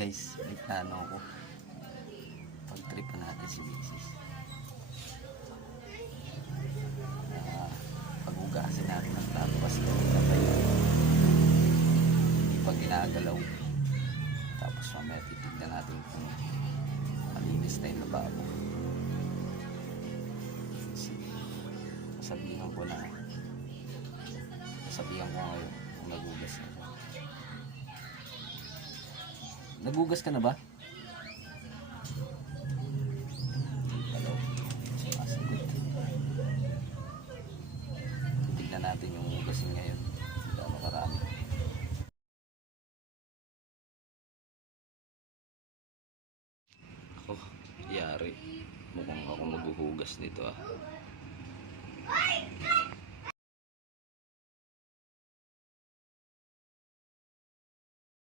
guys, may plano ako. Pag-tripan natin si Mrs. Pag-ugasin natin ang plato kasi kapag hindi pa ginagalaw. Tapos mamaya titignan natin kung malinis na yung lababo. Kasi sasabihan ko ngayon kung nagugas na siya. Nagugas ka na ba? Hello. Sumasagot. Tignan natin yung hugasin ngayon. Gaano karami. Ako, yari. Mukhang ako maghuhugas nito ah.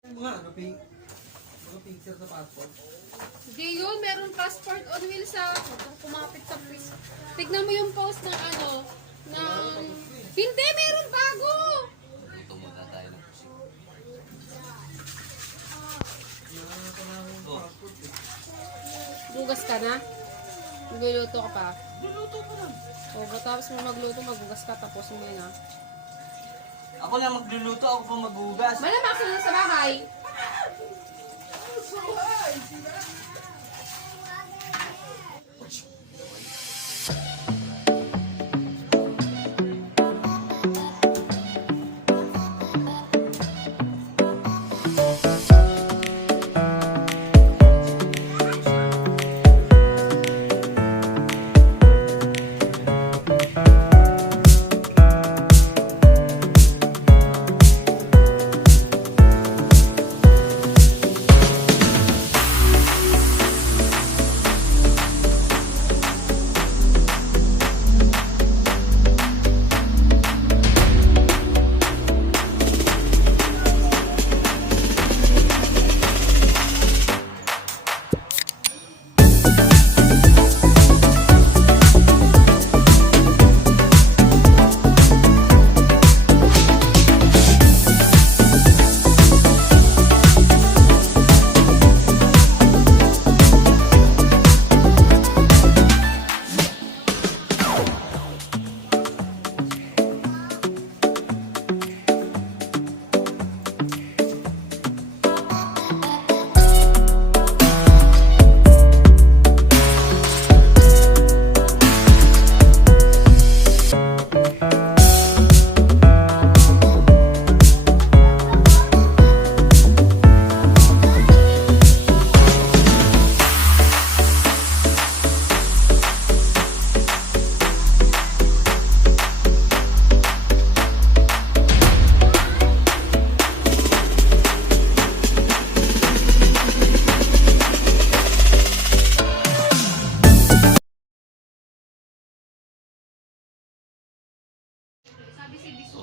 Mga picture sa passport. Hindi yun, meron passport on wheels sa kumapit sa quiz. Tignan mo yung post ng hindi, meron bago! Dito muna tayo ng pusik. Gugas ka na? Magluluto ka pa? Luluto pa lang. O, tapos mo magluto, magugas ka, tapos mo yun ha. Ako na magluluto, ako pa maghugas. Malamang sila sa bahay.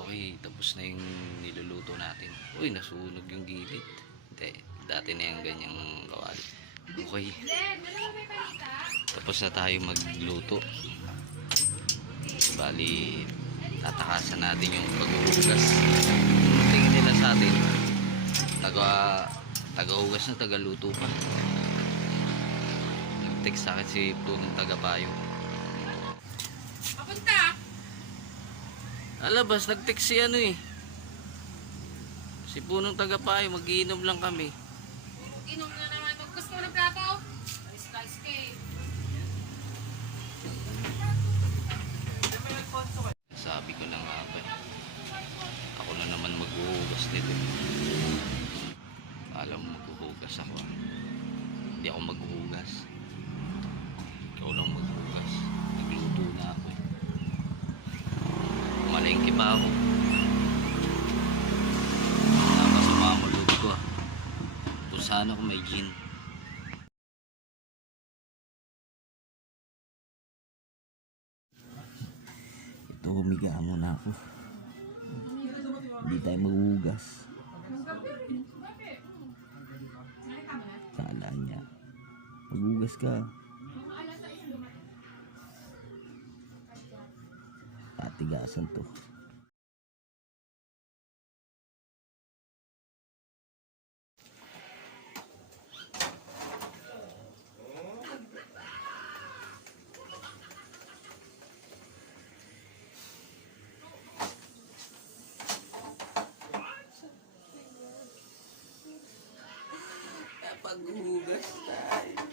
Okay, tapos na yung niluluto natin. Uy, nasunog yung gilid. Hindi, dati na yung ganyang kawali. Okay. Tapos na tayo magluto. Bali, tatakasan natin yung paghuhugas. Kung tingin nila sa atin, taga-hugas na taga-luto pa. Nag-text sa akin si Punong Tagapayo. Papunta! Alabas, nag-text si si Punong Tagapayo, mag-iinom lang kami. Inom na naman. Magkas ka ng plato? Alis ka eh. Sabi ko na nga ba, ako na naman maghuhugas nito. Alam mo, maghuhugas ako. Hindi ako maghuhugas. Ikaw lang maghuhugas. Nagluto na ako. Malengke pa ako. Napasama mo loob ko ah. Kung saan ako may gin. Ito, humiga muna ako. Hindi tayo maghuhugas. Kala niya. Maghuhugas ka. Tatigasan to. paghugas tayo.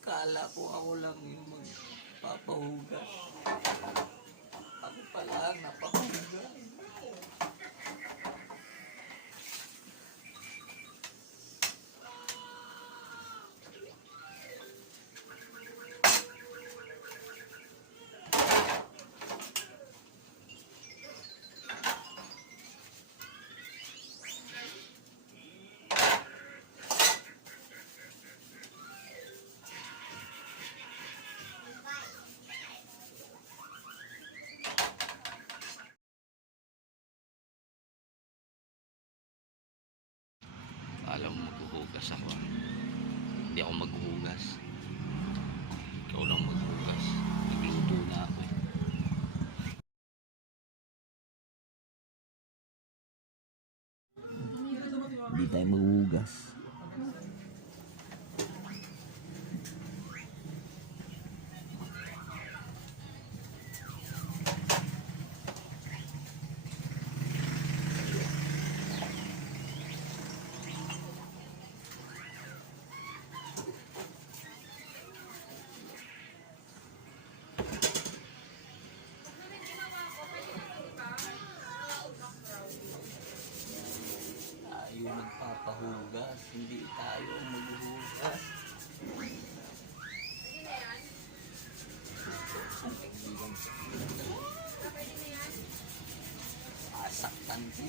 Kala ko ako lang yung magpapahugas. Ako pala ang napahugas. Alam mo maghuhugas ako. Hindi ako maghuhugas. Ikaw lang maghugas. Nagluto na ako eh. Hindi tayo maghuhugas. Tayo magpapahugas, hindi tayo ang maghuhugas. Sasaktan ko.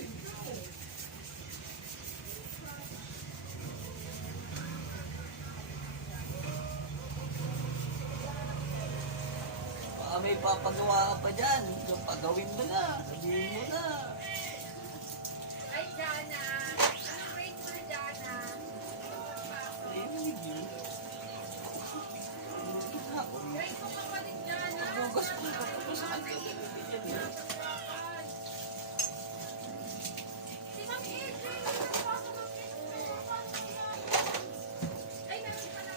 Baka may papagawa ka pa dyan. Pagawin mo na. Sabihin mo na. Ay, Jana. Anong grade mo na, Jana? Narinig yun. Grade mo pa pa din, Jana. Hugas ko na. Hugas ka na. Si Ma'am Adrian, nagpapasok ng ay, meron pa na.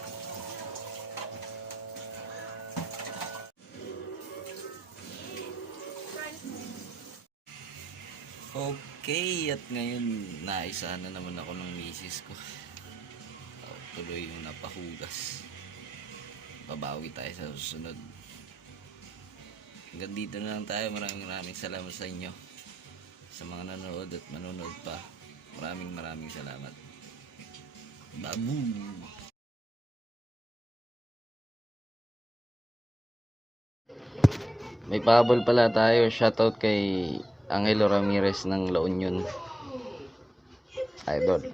Okay, at ngayon naisa na naman ako ng misis ko. Tuloy yung napahugas. Babawi tayo sa susunod. Hanggang dito na lang tayo. Maraming salamat sa inyo. Sa mga nanonood at manonood pa. Maraming salamat. Babu! May pahabol pala tayo. Shoutout kay Angelo Ramirez ng La Union. Idol.